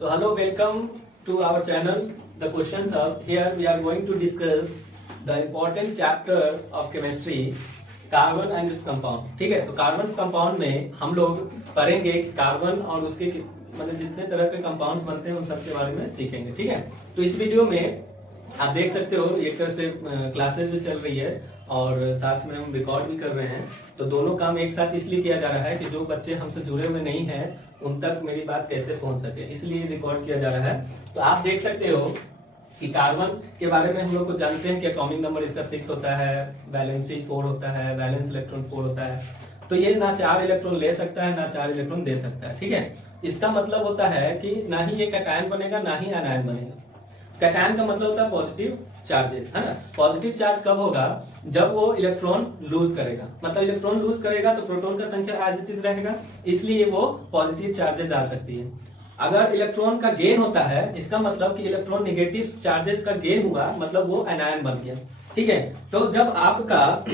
So hello, welcome to our channel. The questions up here we are going to discuss the important chapter of chemistry, carbon and its compound. ठीक है, तो carbon compound में हम लोग पढ़ेंगे कि carbon और उसके मतलब जितने तरह के कंपाउंड्स बनते हैं उन सब के बारे में सीखेंगे। ठीक है, तो इस वीडियो में आप देख सकते हो एक तरह से क्लासेस भी चल रही है और साथ में हम रिकॉर्ड भी कर रहे हैं। तो दोनों काम एक साथ इसलिए किया जा रहा है कि जो बच्चे हमसे जुड़े हुए नहीं हैं उन तक मेरी बात कैसे पहुंच सके, इसलिए रिकॉर्ड किया जा रहा है। तो आप देख सकते हो कि कार्बन के बारे में हम लोग को जानते हैं कि एटॉमिक नंबर इसका 6 होता है, वैलेंसी 4 होता है, वैलेंस इलेक्ट्रॉन 4 होता है। तो ये ना 4 इलेक्ट्रॉन ले सकता है ना 4 इलेक्ट्रॉन दे सकता है। ठीक है, इसका मतलब होता है कि ना ही ये कैटायन बनेगा ना ही एनायन बनेगा। कैटायन का मतलब होता है पॉजिटिव चार्जेस, है ना। पॉजिटिव चार्ज कब होगा? जब वो इलेक्ट्रॉन लूज करेगा, मतलब इलेक्ट्रॉन लूज करेगा तो प्रोटॉन का संख्या एज इट इज रहेगा, इसलिए वो पॉजिटिव चार्जेस आ सकती है। अगर इलेक्ट्रॉन का गेन होता है इसका मतलब कि इलेक्ट्रॉन नेगेटिव चार्जेस का गेन हुआ, मतलब वो एनायन बन गया। ठीक है, तो जब आपका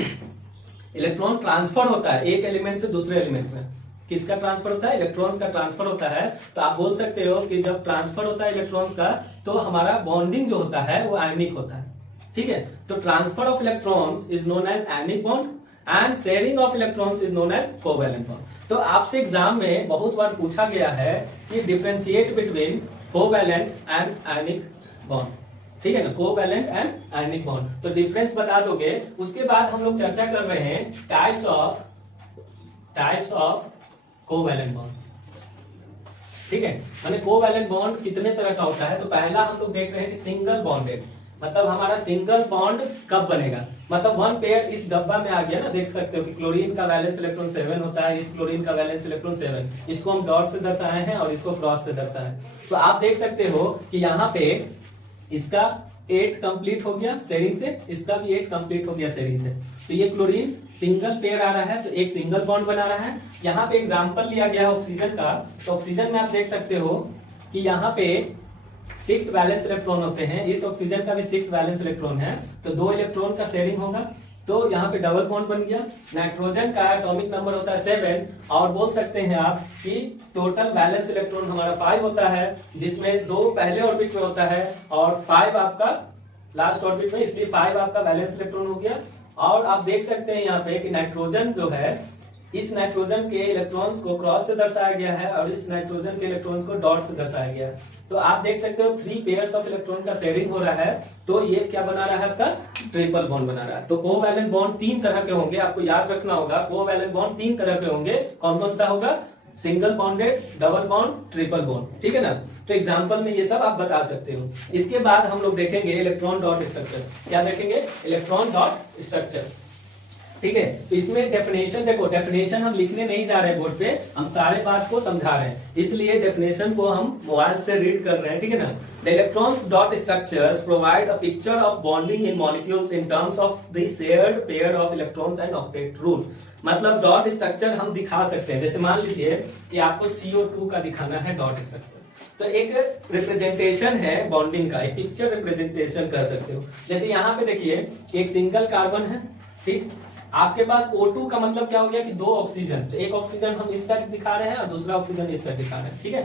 इलेक्ट्रॉन ट्रांसफर होता है एक एलिमेंट से दूसरे एलिमेंट में, किसका ट्रांसफर होता है? इलेक्ट्रॉन्स का ट्रांसफर होता है। तो आप बोल सकते हो कि जब ट्रांसफर होता है इलेक्ट्रॉन्स का तो हमारा बॉन्डिंग जो होता है वो आयनिक होता है। ठीक है, तो transfer of electrons is known as ionic bond and sharing of electrons is known as covalent bond. तो आपसे एग्जाम में बहुत बार पूछा गया है कि differentiate between covalent and ionic bond. ठीक है ना, कोवैलेंट एंड आयनिक बॉन्ड। तो डिफरेंस बता दोगे। उसके बाद हम लोग चर्चा कर रहे हैं टाइप्स ऑफ कोवैलेंट बॉन्ड। ठीक है, माने कोवैलेंट बॉन्ड कितने तरह का होता है। तो पहला हम लोग देख रहे हैं कि सिंगल बॉन्डेड, मतलब हमारा सिंगल बॉन्ड कब बनेगा, मतलब वन पेयर इस डब्बा में आ गया ना। देख सकते हो कि क्लोरीन का वैलेंस इलेक्ट्रॉन 7 होता है, इस क्लोरीन का वैलेंस इलेक्ट्रॉन 7, इसको हम डॉट से दर्शाए हैं और इसको क्रॉस से दर्शाए हैं। तो आप देख सकते हो कि यहाँ पे इसका 8 कंप्लीट हो गया शेयरिंग से, इसका भी 8 कंप्लीट हो गया शेयरिंग से। तो ये क्लोरीन सिंगल पेयर आ रहा है तो एक सिंगल बॉन्ड बना रहा है। यहाँ पे एग्जांपल लिया गया है ऑक्सीजन का, तो ऑक्सीजन में आप देख सकते हो कि यहाँ पे 6 वैलेंस इलेक्ट्रॉन होते हैं, इस ऑक्सीजन का भी 6 वैलेंस इलेक्ट्रॉन है, तो 2 इलेक्ट्रॉन का शेयरिंग होगा, तो यहाँ पे डबल बॉन्ड बन गया। नाइट्रोजन का एटॉमिक नंबर होता है 7 और बोल सकते हैं आप कि टोटल वैलेंस इलेक्ट्रॉन हमारा 5 होता है, जिसमें 2 पहले ऑर्बिट में होता है और 5 आपका लास्ट ऑर्बिट में, इसलिए 5 आपका वैलेंस इलेक्ट्रॉन हो गया। और आप देख सकते हैं यहाँ पे कि नाइट्रोजन जो है, इस नाइट्रोजन के इलेक्ट्रॉन्स को क्रॉस से दर्शाया गया है और इस नाइट्रोजन के इलेक्ट्रॉन्स को डॉट से दर्शाया गया है। तो आप देख सकते हो 3 पेयर्स ऑफ इलेक्ट्रॉन का शेयरिंग हो रहा है, तो ये क्या बना रहा है आपका? ट्रिपल बॉन्ड बना रहा है। तो कोवैलेंट बॉन्ड 3 तरह के होंगे, आपको याद रखना होगा। कोवैलेंट बॉन्ड 3 तरह के होंगे, कौन कौन सा होगा? Single bonded, double bond, triple bond. ठीक है ना, तो एग्जांपल में ये सब आप बता सकते हो। इसके बाद हम लोग देखेंगे इलेक्ट्रॉन डॉट स्ट्रक्चर। क्या देखेंगे? Electron dot structure. ठीक है, तो इसमें डेफिनेशन देखो, डेफिनेशन हम लिखने नहीं जा रहे बोर्ड पे, हम सारे बात को समझा रहे हैं, इसलिए डेफिनेशन को हम मोबाइल से रीड कर रहे हैं। ठीक है ना। The electrons dot structures provide a picture of bonding in molecules in terms of the shared pair of electrons and octet rule. मतलब डॉट स्ट्रक्चर हम दिखा सकते हैं, जैसे मान लीजिए कि आपको CO2 का दिखाना है डॉट स्ट्रक्चर, तो एक रिप्रेजेंटेशन है बॉन्डिंग का, एक पिक्चर रिप्रेजेंटेशन कर सकते हो। जैसे यहाँ पे देखिए एक सिंगल कार्बन है, ठीक, आपके पास O2 का मतलब क्या हो गया कि 2 ऑक्सीजन, तो एक ऑक्सीजन हम इस साइड दिखा रहे हैं और दूसरा ऑक्सीजन इस साइड दिखा रहे हैं। ठीक है,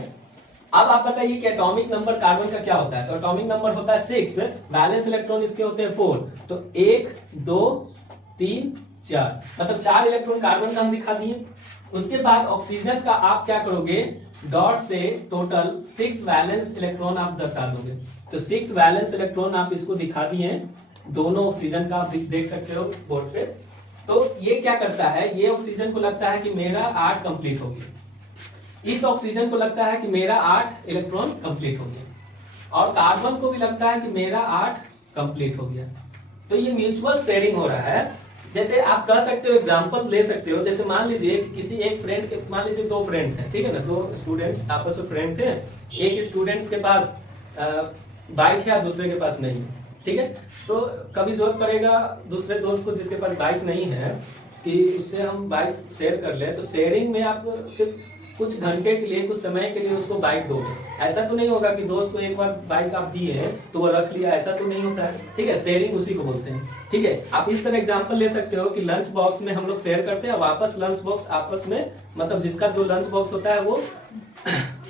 अब आप बताइए कि एटॉमिक नंबर कार्बन का क्या होता है। तो एटॉमिक नंबर होता है 6, बैलेंस इलेक्ट्रॉन इसके होते हैं 4, तो 1 2 3 4, मतलब 4 इलेक्ट्रॉन कार्बन का हम दिखा दिए। उसके बाद ऑक्सीजन का आप क्या करोगे? डॉट से टोटल 6 वैलेंस इलेक्ट्रॉन आप दर्शा दोगे, तो 6 वैलेंस इलेक्ट्रॉन आप इसको दिखा दिए दोनों ऑक्सीजन का, आप देख सकते हो बोर्ड पे। तो ये क्या करता है, ये ऑक्सीजन को लगता है कि मेरा 8 कंप्लीट हो गया, इस ऑक्सीजन को लगता है कि मेरा 8 इलेक्ट्रॉन कंप्लीट हो गया, और कार्बन को भी लगता है कि मेरा 8 कंप्लीट हो गया। तो ये म्यूचुअल शेयरिंग हो रहा है। जैसे आप कह सकते हो, एग्जांपल ले सकते हो, जैसे मान लीजिए कि किसी एक फ्रेंड के, मान लीजिए 2 फ्रेंड थे, ठीक है ना, 2 स्टूडेंट्स आपस में फ्रेंड थे। एक स्टूडेंट्स के पास बाइक है, दूसरे के पास नहीं है। ठीक है, तो कभी जरूरत पड़ेगा दूसरे दोस्त को जिसके पास बाइक नहीं है कि उससे हम बाइक शेयर कर ले, तो शेयरिंग में आप सिर्फ कुछ घंटे के लिए, कुछ समय के लिए उसको बाइक दोगे। ऐसा तो नहीं होगा कि दोस्त को एक बार बाइक आप दिए हैं तो वो रख लिया, ऐसा तो नहीं होता है। ठीक है, शेयरिंग उसी को बोलते हैं। ठीक है, आप इस तरह एग्जांपल ले सकते हो कि लंच बॉक्स में हम लोग शेयर करते हैं, वापस लंच बॉक्स आपस में, मतलब जिसका जो लंच बॉक्स होता है वो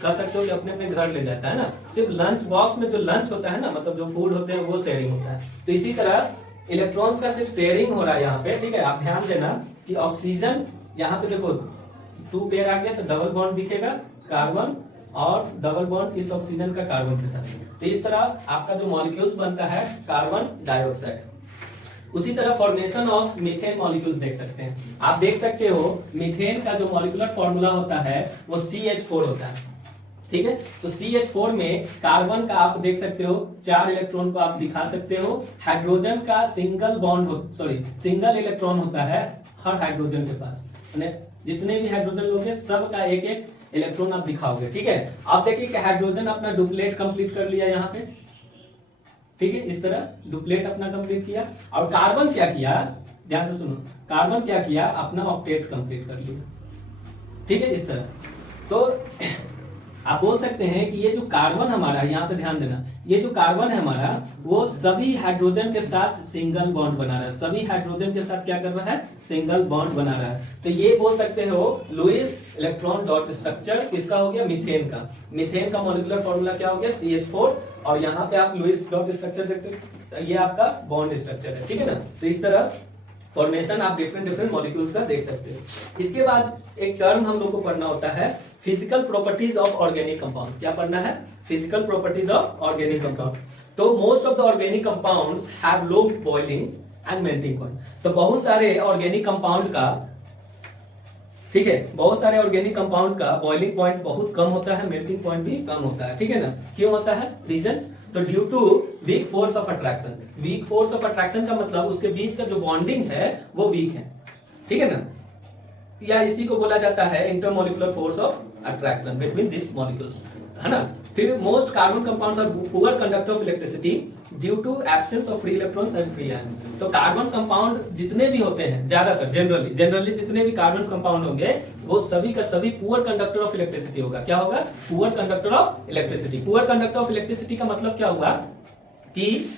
कह सकते हो कि अपने अपने घर ले जाता है ना। सिर्फ लंच बॉक्स में जो लंच होता है ना, मतलब जो फूड होते हैं वो शेयरिंग होता है। तो इसी तरह इलेक्ट्रॉन्स का सिर्फ शेयरिंग हो रहा है यहाँ पे, ठीक है। आप ध्यान देना कि ऑक्सीजन यहाँ पे देखो 2 पेयर आ गया तो डबल बॉन्ड दिखेगा कार्बन, और डबल बॉन्ड इस ऑक्सीजन का कार्बन के साथ। तो इस तरह आपका जो मॉलिक्यूल्स बनता है कार्बन डाइऑक्साइड। उसी तरह फॉर्मेशन ऑफ मीथेन मॉलिक्यूल्स देख सकते हैं। आप देख सकते हो मीथेन का जो मॉलिक्यूलर फॉर्मूला होता है वो CH4 होता है, ठीक है। तो CH4 में कार्बन का आप देख सकते हो 4 इलेक्ट्रॉन को आप दिखा सकते हो। हाइड्रोजन का सिंगल इलेक्ट्रॉन होता है हर हाइड्रोजन के पास, जितने भी हाइड्रोजन लोग हैं सबका एक एक इलेक्ट्रॉन आप दिखाओगे, ठीक है। आप देखिए कि हाइड्रोजन अपना डुप्लेट कंप्लीट कर लिया यहाँ पे, ठीक है। इस तरह डुप्लेट अपना कंप्लीट किया। और कार्बन क्या किया, ध्यान से सुनो, कार्बन क्या किया, अपना ऑक्टेट कंप्लीट कर लिया, ठीक है। इस तरह तो आप बोल सकते हैं कि ये जो कार्बन हमारा, यहाँ पे ध्यान देना, ये जो कार्बन है हमारा वो सभी हाइड्रोजन के साथ सिंगल बॉन्ड बना रहा है। सभी हाइड्रोजन के साथ क्या कर रहा है, सिंगल बॉन्ड बना रहा है। तो ये बोल सकते हो लुईस इलेक्ट्रॉन डॉट स्ट्रक्चर किसका हो गया, मीथेन का। मीथेन का मॉलिक्यूलर फॉर्मूला क्या हो गया, CH4, और यहाँ पे आप लुईस डॉट स्ट्रक्चर देखते हो, ये आपका बॉन्ड स्ट्रक्चर है, ठीक है ना। तो इस तरह फॉर्मेशन आप डिफरेंट मॉलिक्यूल्स का देख सकते हो। इसके बाद एक टर्म हम लोग को पढ़ना होता है physical properties of organic compound. क्या पढ़ना है, physical properties of organic compound. तो most of the organic compounds have low boiling and melting point. तो बहुत सारे ऑर्गेनिक कंपाउंड का, ठीक है, बहुत सारे ऑर्गेनिक कंपाउंड का बॉइलिंग पॉइंट बहुत कम होता है, मेल्टिंग पॉइंट भी कम होता है, ठीक है ना। क्यों होता है, रीजन, तो due to weak force of attraction. Weak force of attraction का मतलब उसके बीच का जो बॉन्डिंग है वो वीक है, ठीक है ना, या इसी को बोला जाता है intermolecular force of attraction between this molecules, है ना। फिर most carbon compounds are poor conductor of electricity due to absence of free electrons and free ions. तो कार्बन कंपाउंड जितने भी होते हैं, ज्यादातर जनरली जितने भी कार्बन कंपाउंड होंगे वो सभी का सभी पुअर कंडक्टर ऑफ इलेक्ट्रिसिटी होगा। क्या होगा, poor conductor of electricity. Poor conductor of electricity का मतलब क्या हुआ कि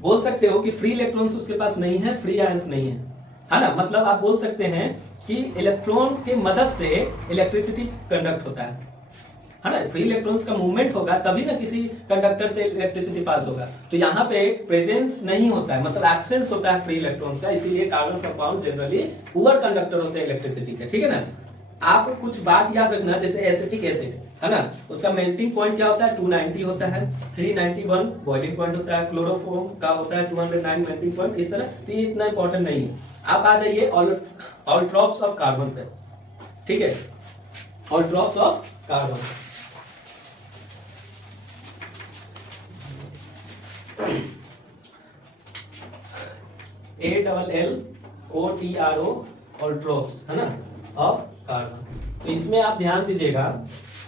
बोल सकते हो कि फ्री इलेक्ट्रॉन्स उसके पास नहीं है, फ्री आयंस नहीं है ना। मतलब आप बोल सकते हैं कि इलेक्ट्रॉन के मदद से इलेक्ट्रिसिटी कंडक्ट होता है ना। फ्री इलेक्ट्रॉन्स का मूवमेंट होगा तभी ना किसी कंडक्टर से इलेक्ट्रिसिटी पास होगा। तो यहाँ पे प्रेजेंस नहीं होता है, मतलब एब्सेंस होता है फ्री इलेक्ट्रॉन्स का, इसीलिए carbon compound generally poor conductor होते हैं इलेक्ट्रिसिटी के, ठीक है ना। आप कुछ बात याद रखना, जैसे एसिटिक एसिड है ना, उसका मेल्टिंग पॉइंट क्या होता है, 290 होता है, 391 बॉइलिंग पॉइंट होता है, क्लोरोफॉर्म का होता है 209 मेल्टिंग पॉइंट, इस तरह। तो ये इतना इंपॉर्टेंट नहीं है। आप आ जाइए ऑल्ट्रॉप्स ऑफ कार्बन पे, ठीक है, ऑल्ट्रॉप्स ऑफ कार्बन। ALLOTRO ऑल्ट्रॉप्स, है ना, ऑफ कार्बन। तो इसमें आप ध्यान दीजिएगा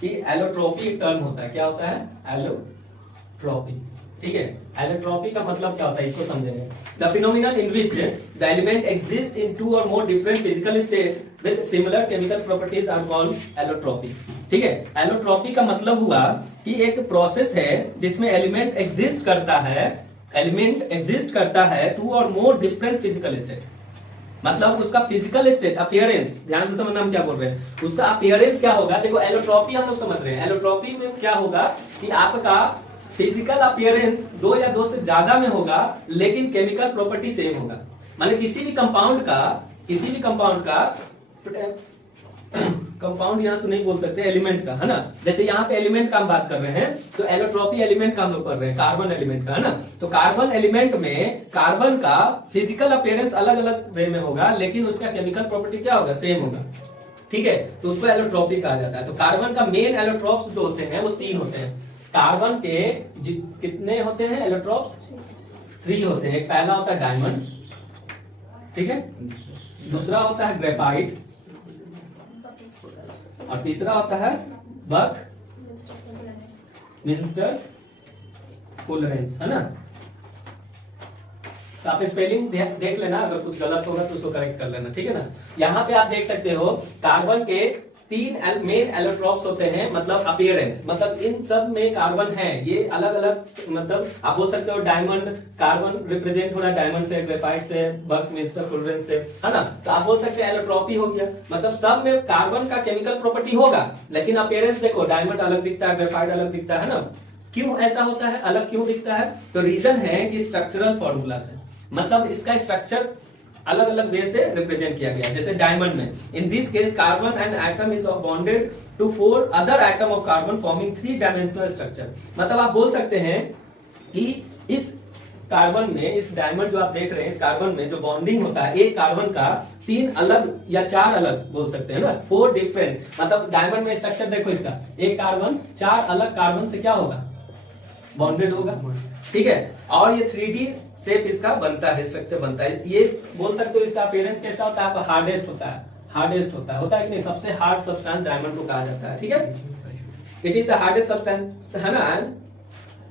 कि एलोट्रोपी एक टर्म होता है। क्या होता है, एलोट्रोपी, ठीक है। एलोट्रोपी का मतलब क्या होता है, इसको समझेंगे। The phenomenon in which the element exist in 2 और more different physical state with similar chemical properties are called allotropy, ठीक है। एलोट्रोपी का मतलब हुआ कि एक प्रोसेस है जिसमें एलिमेंट एग्जिस्ट करता है 2 और मोर डिफरेंट फिजिकल स्टेट। मतलब उसका फिजिकल स्टेट, अपीयरेंस, ध्यान से समझना हम क्या बोल रहे हैं, उसका अपीयरेंस क्या होगा। देखो एलोट्रोपी हम लोग समझ रहे हैं, एलोट्रोपी में क्या होगा कि आपका फिजिकल अपीयरेंस 2 या 2 से ज्यादा में होगा, लेकिन केमिकल प्रॉपर्टी सेम होगा। माने किसी भी कंपाउंड का कंपाउंड यहाँ तो नहीं बोल सकते, एलिमेंट का, है ना। जैसे यहाँ पे एलिमेंट का हम बात कर रहे हैं, तो एलोट्रोपी एलिमेंट का हम लोग कर रहे हैं, कार्बन एलिमेंट का, है ना। तो कार्बन एलिमेंट में कार्बन का फिजिकल अपीयरेंस अलग अलग वे में होगा, लेकिन उसका केमिकल प्रॉपर्टी क्या होगा, सेम होगा, ठीक है। तो उसको एलोट्रोपी कहा जाता है। तो कार्बन का मेन एलोट्रोप्स जो होते हैं वो 3 होते हैं। कार्बन के कितने होते हैं एलोट्रोप्स, 3 होते हैं। एक पहला होता है डायमंड, ठीक है, दूसरा होता है ग्रेफाइट, और तीसरा होता है बक मिंस्टर फुलरेंस, है ना। तो आप स्पेलिंग देख लेना, अगर कुछ गलत होगा तो उसको करेक्ट कर लेना, ठीक है ना। यहाँ पे आप देख सकते हो कार्बन के तीन मेन एलोट्रॉप्स होते हैं, मतलब अपीयरेंस, मतलब इन सब में कार्बन है, ये अलग अलग, मतलब आप बोल सकते हो डायमंड, कार्बन रिप्रेजेंट हो रहा है डायमंड से, ग्रेफाइट से, बकमिंस्टर फुलरेंस से, है ना। तो आप बोल सकते हैं एलोट्रॉपी हो गया, मतलब सब में कार्बन का केमिकल प्रॉपर्टी होगा, लेकिन अपीयरेंस देखो डायमंड अलग दिखता है, ग्रेफाइट अलग दिखता है ना। क्यों ऐसा होता है, अलग क्यों दिखता है? तो रीजन है कि स्ट्रक्चरल फॉर्मूला से, मतलब इसका स्ट्रक्चर अलग अलग वे से रिप्रेजेंट किया गया। जैसे डायमंड में, in this case carbon and atom is bonded to 4 other atom of carbon forming 3 dimensional structure. मतलब आप बोल सकते हैं कि इस कार्बन में, इस डायमंड जो आप देख रहे हैं, इस कार्बन में जो बॉन्डिंग होता है, एक कार्बन का 3 अलग या 4 अलग बोल सकते हैं ना, 4 डिफरेंट, मतलब डायमंड में स्ट्रक्चर देखो इसका, एक कार्बन 4 अलग कार्बन से क्या होगा, बॉन्डेड होगा, ठीक है। और ये 3D शेप इसका बनता है, स्ट्रक्चर बनता है। ये बोल सकते हो इसका अपीयरेंस कैसा होता है, तो हार्डेस्ट होता है, हार्डेस्ट होता है कि नहीं, सबसे हार्ड सब्सटेंस डायमंड को कहा जाता है, ठीक है। It is the hardest substance, है ना,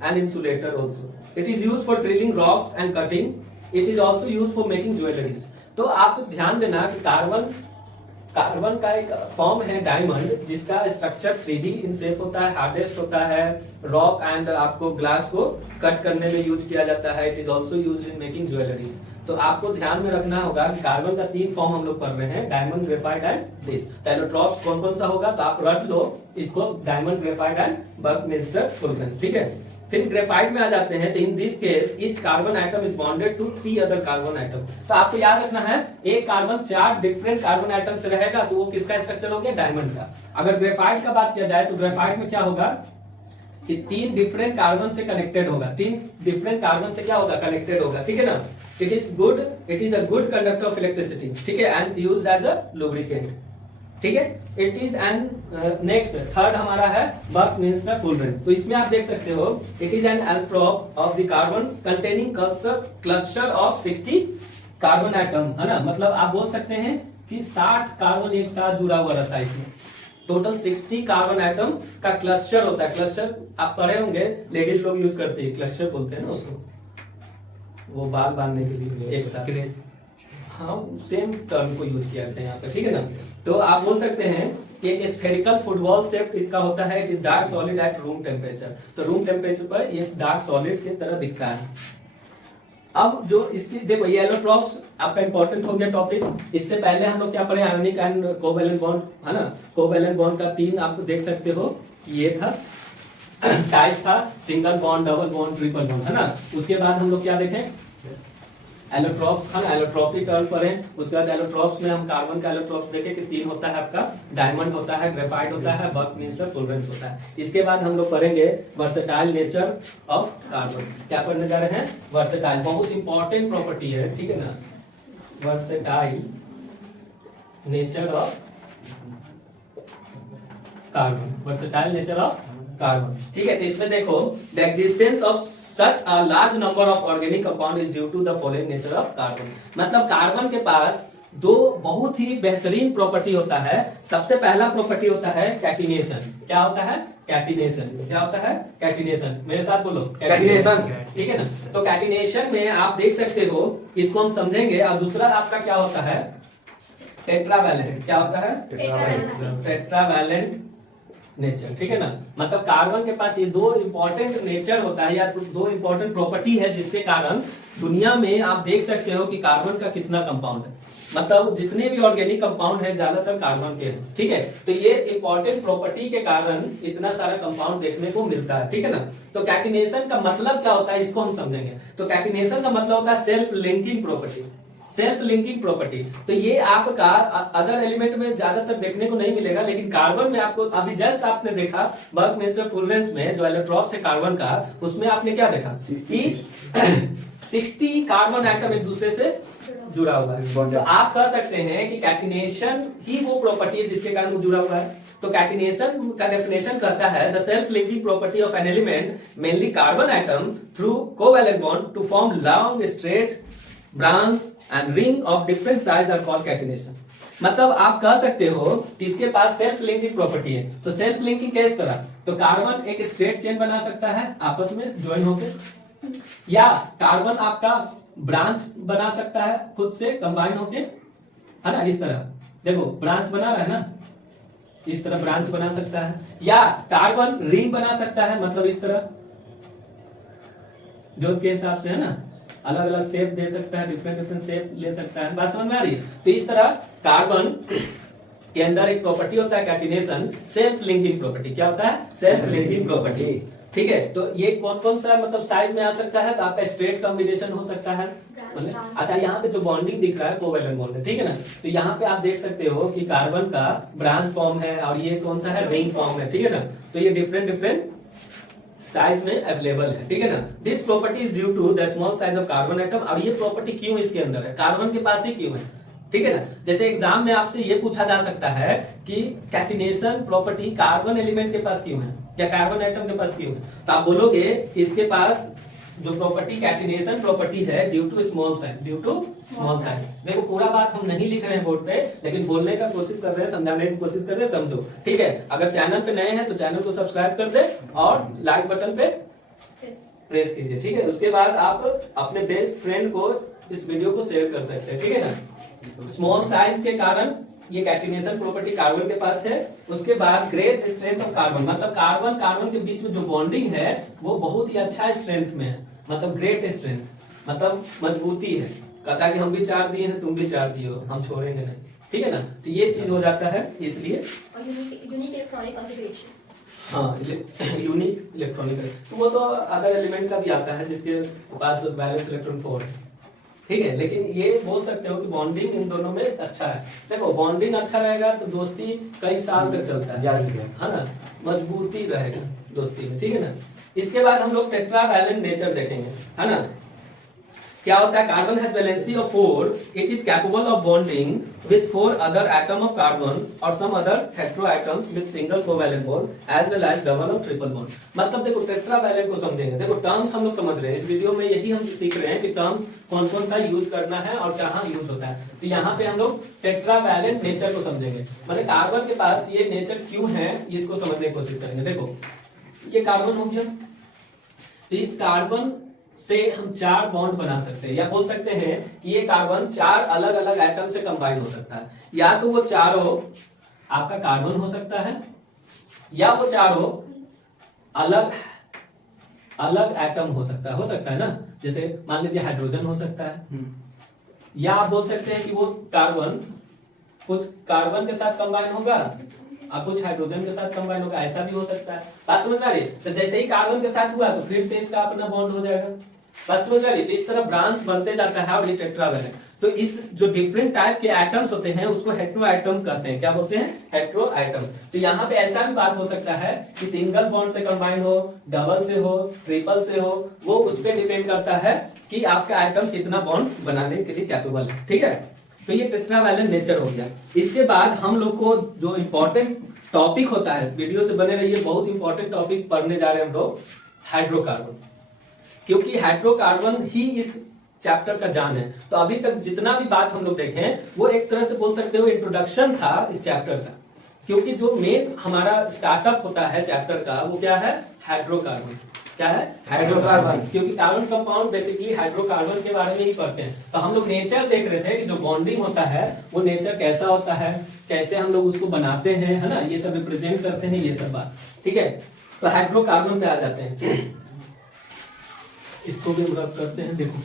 and insulator also. It is used for drilling rocks and cutting. It is also used for making jewelleries. तो आप ध्यान देना कि कार्बन का एक फॉर्म है डायमंड, जिसका स्ट्रक्चर 3D इन शेप होता है, हार्डेस्ट होता है, रॉक एंड आपको ग्लास को कट करने में यूज किया जाता है। It is also used in making jewelleries. तो आपको ध्यान में रखना होगा कि कार्बन का 3 फॉर्म हम लोग पढ़ रहे हैं, diamond, graphite and this. Allotropes कौन कौन सा होगा, तो आप रट लो इसको, diamond, graphite and buckminster fullerenes, ठीक है। फिर ग्रेफाइट में आ जाते हैं, तो in this case each carbon atom is bonded to 3 other carbon atom. तो आपको याद रखना है, एक कार्बन 4 डिफरेंट कार्बन एटम से रहेगा, तो वो किसका स्ट्रक्चर हो गया, डायमंड का। अगर ग्रेफाइट का बात किया जाए तो ग्रेफाइट में क्या होगा कि 3 डिफरेंट कार्बन से कनेक्टेड होगा, 3 डिफरेंट कार्बन से क्या होगा, कनेक्टेड होगा, ठीक है ना। It is a good conductor of electricity, ठीक है, and used as a lubricant, ठीक है। It is an next third हमारा है बकमिंस्टर फुलरेंस। तो इसमें आप देख सकते हो, it is N allotrope of the carbon containing cluster of 60 carbon atom, है ना। मतलब आप बोल सकते हैं कि 60 कार्बन एक साथ जुड़ा हुआ रहता है इसमें। टोटल 60 कार्बन एटम का क्लस्टर होता है। क्लस्टर आप पढ़े होंगे, लेडीज लोग यूज करते हैं, क्लस्टर बोलते हैं ना उसको, वो बाल बांधने के लिए एक साथ, हाँ सेम टर्म को यूज किया जाता है यहाँ पे, ठीक है ना। तो आप बोल सकते हैं कि एक स्फेरिकल फुटबॉल शेप इसका होता है। It is dark solid at room temperature. तो रूम टेम्परेचर पर ये डार्क सॉलिड की तरह दिखता है। अब जो इसकी देखो, ये एलोट्रॉप्स आपका इंपॉर्टेंट हो गया टॉपिक। इससे पहले हम लोग क्या पढ़े, आयोनिक एंड कोवैलेंट बॉन्ड, है ना। कोवैलेंट बॉन्ड का 3 आप देख सकते हो, ये था टाइप था, single bond, double bond, triple bond, है ना। उसके बाद हम लोग क्या देखें, एलोट्रॉप्स, हम एलोट्रॉपिक टर्म पढ़ें। उसके बाद एलोट्रॉप्स में हम कार्बन का एलोट्रॉप्स देखें कि 3 होता है आपका, डायमंड होता है, ग्रेफाइट होता है, बकमिंस्टर फुलरेंस होता है। इसके बाद हम लोग पढ़ेंगे वर्सेटाइल नेचर ऑफ कार्बन। क्या पढ़ने जा रहे हैं, वर्सेटाइल, बहुत इंपॉर्टेंट प्रॉपर्टी है, ठीक है ना, versatile nature of carbon, versatile nature of carbon, ठीक है। तो इसमें देखो, the existence of such a large number of organic compound is due to the following nature of carbon। मतलब कार्बन के पास 2 बहुत ही बेहतरीन प्रॉपर्टी होता है। सबसे पहला प्रॉपर्टी होता है कैटिनेशन। क्या होता है, कैटिनेशन। क्या होता है, कैटिनेशन, मेरे साथ बोलो, कैटिनेशन, ठीक है ना। तो कैटिनेशन में आप देख सकते हो, इसको हम समझेंगे। और दूसरा आपका क्या होता है, टेट्रावैलेंट। क्या होता है, टेट्रावैलेंट नेचर, ठीक है ना। मतलब कार्बन के पास ये 2 इंपॉर्टेंट नेचर होता है, या 2 इंपॉर्टेंट प्रॉपर्टी है, जिसके कारण दुनिया में आप देख सकते हो कि कार्बन का कितना कंपाउंड है। मतलब जितने भी ऑर्गेनिक कंपाउंड है ज्यादातर कार्बन के हैं, ठीक है। तो ये इंपॉर्टेंट प्रॉपर्टी के कारण इतना सारा कंपाउंड देखने को मिलता है, ठीक है ना। तो कैटिनेशन का मतलब क्या होता है, इसको हम समझेंगे। तो कैटिनेशन का मतलब होता है self linking property, self linking property. तो ये आपका अदर एलिमेंट में ज्यादातर देखने को नहीं मिलेगा, लेकिन कार्बन में आपको अभी जस्ट आपने देखा बकमिंस्टर फुलरेंस में जो एलोट्रॉप्स है कार्बन का, उसमें आपने क्या देखा कि 60 कार्बन एटम एक दूसरे से जुड़ा हुआ है। तो आप कह सकते हैं कि कैटिनेशन ही वो प्रॉपर्टी है जिसके कारण वो जुड़ा हुआ है। तो कैटिनेशन का डेफिनेशन कहता है, the self linking property of an element mainly carbon atom through covalent bond to form long straight branch and ring of different size are called catenation. मतलब आप कह सकते हो कि इसके पास सेल्फ लिंकिंग प्रॉपर्टी है। तो सेल्फ लिंकिंग किस तरह, तो कार्बन एक स्ट्रेट चेन बना सकता है आपस में ज्वाइन होकर, या कार्बन आपका ब्रांच बना सकता है खुद से कंबाइन होके, है ना। इस तरह देखो ब्रांच बना रहा है ना, इस तरह ब्रांच बना सकता है, या कार्बन रिंग बना सकता है, मतलब इस तरह जोत के हिसाब से है ना, अलग अलग शेप दे सकता है, डिफरेंट डिफरेंट शेप ले सकता है। बात समझ में आ रही है? तो इस तरह कार्बन के अंदर एक प्रॉपर्टी होता है कैटिनेशन, सेल्फ लिंकिंग प्रॉपर्टी। क्या होता है? Self linking property. ठीक है, तो ये कौन कौन सा मतलब साइज में आ सकता है? तो आपका स्ट्रेट कॉम्बिनेशन हो सकता है। अच्छा, यहाँ पे जो बॉन्डिंग दिख रहा है कोवैलेंट बॉन्ड है, ठीक है ना, तो यहाँ पे आप देख सकते हो कि कार्बन का ब्रांच फॉर्म है और ये कौन सा है? रिंग फॉर्म है, ठीक है ना। तो ये डिफरेंट डिफरेंट साइज में अवेलेबल है, ठीक है ना। This property is due to the small size of carbon atom. और ये प्रॉपर्टी क्यों इसके अंदर है? कार्बन के पास ही क्यों है, ठीक है ना। जैसे एग्जाम में आपसे ये पूछा जा सकता है कि कैटिनेशन प्रॉपर्टी कार्बन एलिमेंट के पास क्यों है, या कार्बन एटम के पास क्यों है, तो आप बोलोगे कि इसके पास जो प्रॉपर्टी कैटिनेशन प्रॉपर्टी है due to small size, due to small size. देखो पूरा बात हम नहीं लिख रहे हैं बोर्ड पे, लेकिन बोलने का कोशिश कर रहे हैं, समझाने की कोशिश कर रहे हैं, समझो, ठीक है। अगर चैनल पे नए हैं तो चैनल को सब्सक्राइब कर दे और लाइक बटन पे प्रेस कीजिए, ठीक है। उसके बाद आप अपने बेस्ट फ्रेंड को इस वीडियो को शेयर कर सकते हैं, ठीक है ना। स्मॉल साइज के कारण ये कैटिनेशन प्रॉपर्टी कार्बन के पास है। उसके बाद ग्रेट स्ट्रेंथ ऑफ कार्बन, मतलब कार्बन कार्बन के बीच में जो बॉन्डिंग है वो बहुत ही अच्छा स्ट्रेंथ में है, मतलब ग्रेट स्ट्रेंथ, मतलब मजबूती है। कहता है कि हम भी 4 दिए हैं, तुम भी 4 दिए हो, हम छोड़ेंगे नहीं, ठीक है ना। तो ये चीज हो जाता है, इसलिए यूनिक इलेक्ट्रॉनिक कॉन्फ़िगरेशन। हाँ, यूनिक इलेक्ट्रॉनिक, तो वो तो अदर एलिमेंट का भी आता है जिसके पास वैलेंस इलेक्ट्रॉन 4 है, ठीक है। लेकिन ये बोल सकते हो कि बॉन्डिंग इन दोनों में अच्छा है। देखो बॉन्डिंग अच्छा रहेगा तो दोस्ती कई साल तक चलता है ना, मजबूती रहेगा दोस्ती में, ठीक है ना। इसके बाद हम लोग टेट्रावैलेंट नेचर देखेंगे, है ना। क्या होता है? Carbon has valency of 4, it is capable of bonding with 4 other atom of carbon और some other hetero atoms with single covalent bond as well as double और ट्रिपल बॉन्ड। मतलब देखो टेट्रावैलेंट को समझेंगे, देखो टर्म्स हम लोग समझ रहे हैं इस वीडियो में, यही हम सीख रहे हैं कि टर्म्स कौन कौन सा यूज करना है और कहाँ यूज होता है। तो यहाँ पे हम लोग टेट्रावैलेंट नेचर को समझेंगे, मतलब कार्बन के पास ये नेचर क्यों है इसको समझने की कोशिश करेंगे। देखो ये कार्बन हो गया, तो इस कार्बन से हम 4 बॉन्ड बना सकते हैं, या बोल सकते हैं कि ये कार्बन 4 अलग अलग एटम से कंबाइन हो सकता है। या तो वो चारों आपका कार्बन हो सकता है, या वो चारों अलग अलग एटम हो सकता है ना। जैसे मान लीजिए हाइड्रोजन हो सकता है, या आप बोल सकते हैं कि वो कार्बन कुछ कार्बन के साथ कंबाइन होगा और कुछ हाइड्रोजन के साथ कंबाइन होगा, ऐसा भी हो सकता है। बात समझ में आ रही है? तो जैसे ही कार्बन के साथ हुआ तो फिर से इसका अपना बॉन्ड हो जाएगा। बात समझ में आ रही है? तो इस तरह ब्रांच बनते जाता है और ये टेट्रावैलेंट। तो इस जो डिफरेंट टाइप के एटम्स होते हैं उसको हेटेरो एटम कहते हैं। क्या बोलते हैं? Hetero atom. तो यहाँ पे ऐसा भी बात हो सकता है कि सिंगल बॉन्ड से कंबाइन हो, डबल से हो, ट्रिपल से हो, वो उस पर डिपेंड करता है कि आपका एटम कितना बॉन्ड बनाने के लिए कैपेबल है, ठीक है। तो ये टेट्रावैलेंट नेचर हो गया। इसके बाद हम लोग को जो इंपॉर्टेंट टॉपिक होता है, वीडियो से बने रहिए, बहुत इंपॉर्टेंट टॉपिक पढ़ने जा रहे हैं हम लोग, हाइड्रोकार्बन। क्योंकि हाइड्रोकार्बन ही इस चैप्टर का जान है। तो अभी तक जितना भी बात हम लोग देखे हैं वो एक तरह से बोल सकते हो इंट्रोडक्शन था इस चैप्टर का। क्योंकि जो मेन हमारा स्टार्टअप होता है चैप्टर का वो क्या है? हाइड्रोकार्बन। क्या है? हाइड्रोकार्बन। क्योंकि कार्बन कंपाउंड बेसिकली हाइड्रोकार्बन के बारे में ही पढ़ते हैं। तो हम लोग नेचर देख रहे थे कि जो बॉन्डिंग होता है वो नेचर कैसा होता है, कैसे हम लोग उसको बनाते हैं, है ना, ये सब रिप्रेजेंट करते हैं, ये सब बात, ठीक है। तो हाइड्रोकार्बन पे आ जाते हैं, इसको भी रब करते हैं। देखो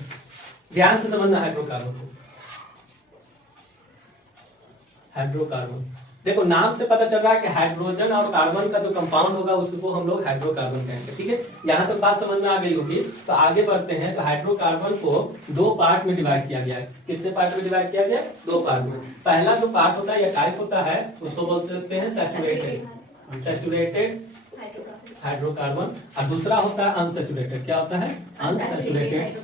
ध्यान से समझना हाइड्रोकार्बन को। हाइड्रोकार्बन देखो नाम से पता चल रहा है कि हाइड्रोजन और कार्बन का जो कंपाउंड होगा उसको हम लोग हाइड्रोकार्बन कहेंगे, ठीक है। यहाँ तक बात समझ में आ गई होगी। तो आगे बढ़ते हैं। तो हाइड्रोकार्बन को 2 पार्ट में डिवाइड किया गया है। कितने पार्ट में डिवाइड किया गया? 2 पार्ट में। पहला जो पार्ट होता है या टाइप होता है उसको बोल सकते हैं सैचुरेटेड, सैचुरेटेड हाइड्रोकार्बन, और दूसरा होता है अनसैचुरेटेड। क्या होता है? अनसैचुरेटेड,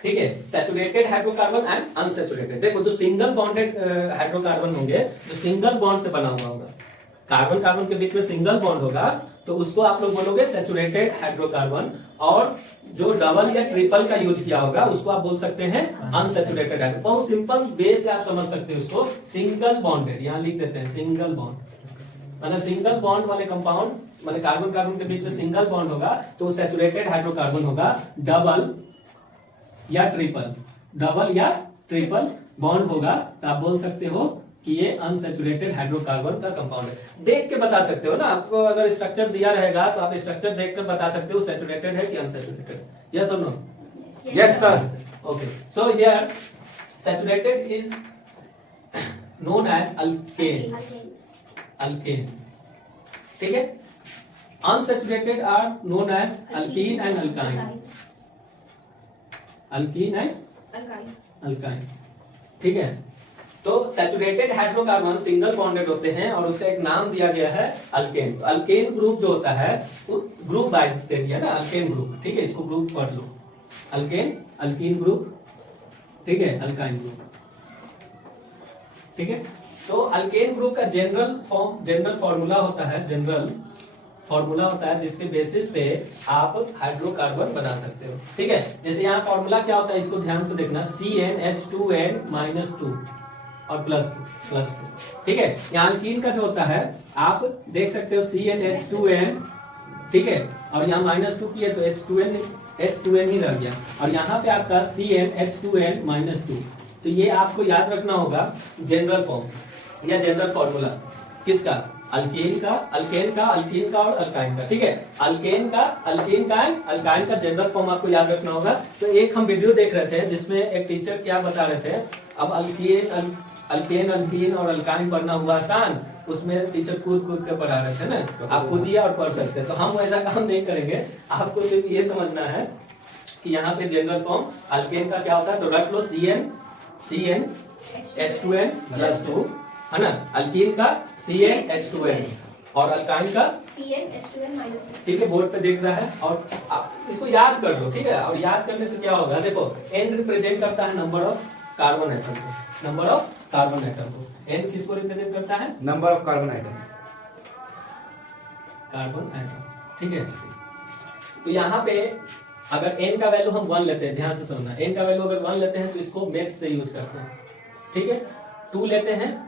ठीक है। Saturated hydrocarbon and unsaturated. देखो जो सिंगल बॉन्डेड हाइड्रोकार्बन होंगे, जो सिंगल बॉन्ड से बना हुआ होगा, कार्बन कार्बन के बीच में सिंगल बॉन्ड होगा, तो उसको आप लोग बोलोगे सैचुरेटेड हाइड्रोकार्बन। और जो डबल या ट्रिपल का यूज किया होगा उसको आप बोल सकते हैं अनसैचुरेटेड हाइड्रोकार्बन। बहुत सिंपल वे से आप समझ सकते हैं उसको। सिंगल बॉन्डेड, यहाँ लिख देते हैं सिंगल बॉन्ड, मतलब सिंगल बॉन्ड वाले कंपाउंड, मतलब कार्बन कार्बन के बीच में सिंगल बॉन्ड होगा तो सैचुरेटेड हाइड्रोकार्बन होगा। डबल या ट्रिपल, डबल या ट्रिपल बॉन्ड होगा तो आप बोल सकते हो कि ये अनसैचुरेटेड हाइड्रोकार्बन का कंपाउंड है। देख के बता सकते हो ना, आपको अगर स्ट्रक्चर दिया रहेगा तो आप स्ट्रक्चर देख कर बता सकते हो सैचुरेटेड है कि अनसैचुरेटेड। यस और no? Yes, sir. Okay. So here saturated is known as alkane. Alkanes. Alkane. ठीक है? Unsaturated are known as alkene and alkyne. Alkene and Alkyne. alkyne. ठीक है? तो सैचुरेटेड हाइड्रोकार्बन सिंगल बॉन्डेड होते हैं और उसका एक नाम दिया गया है अल्केन। तो अल्केन ग्रुप जो होता है वो ग्रुप वाइज दे दिया ना, अल्केन ग्रुप। ठीक है, इसको ग्रुप पढ़ लो, अल्केन, अल्कीन ग्रुप, ठीक है, अल्काइन ग्रुप। ठीक है, तो अल्केन ग्रुप का जनरल फॉर्मूला होता है जिसके बेसिस पे आप हाइड्रोकार्बन बना सकते हो। ठीक है, जैसे यहाँ फॉर्मूला क्या होता है इसको ध्यान से देखना, CnH2n-2 और +2। ठीक है, यहाँ अल्कीन का जो होता है आप देख सकते हो CnH2n, ठीक है, और यहाँ -2 किए तो H2n ही रह गया, और यहाँ पे आपका CnH2n-2। तो ये आपको याद रखना होगा जनरल फॉर्म या जनरल फॉर्मूला किसका, अल्केन का, अल्कीन का और अल्काइन का। ठीक है, अल्कीन का अल्काइन का जनरल फॉर्म आपको याद रखना होगा। तो एक हम वीडियो देख रहे थे जिसमें एक टीचर क्या बता रहे थे, अब अल्कीन और अल्काइन पढ़ना हुआ आसान, उसमें टीचर कूद के पढ़ा रहे थे ना, आप कूदिए और पढ़ सकते हैं। तो हम ऐसा काम नहीं करेंगे, आपको सिर्फ ये समझना है कि यहाँ पे जनरल फॉर्म अल्केन का क्या होता है, तो रट लो CnH2n+2 है ना, अल्कीन का CnH2n और अल्काइन का CnH2n-2। ठीक है, बोर्ड पे दिख रहा है और आप इसको याद कर लो। ठीक है, और याद करने से क्या होगा, देखो N रिप्रेजेंट करता है नंबर ऑफ कार्बन एटम को, नंबर ऑफ कार्बन एटम को। N किसको रिप्रेजेंट करता है, number of carbon atoms, carbon atom. ठीक है, तो यहाँ पे अगर N का वैल्यू हम 1 लेते हैं, ध्यान से समझना, N का वैल्यू अगर 1 लेते हैं तो इसको मेथ से यूज करते हैं। ठीक है, 2 लेते हैं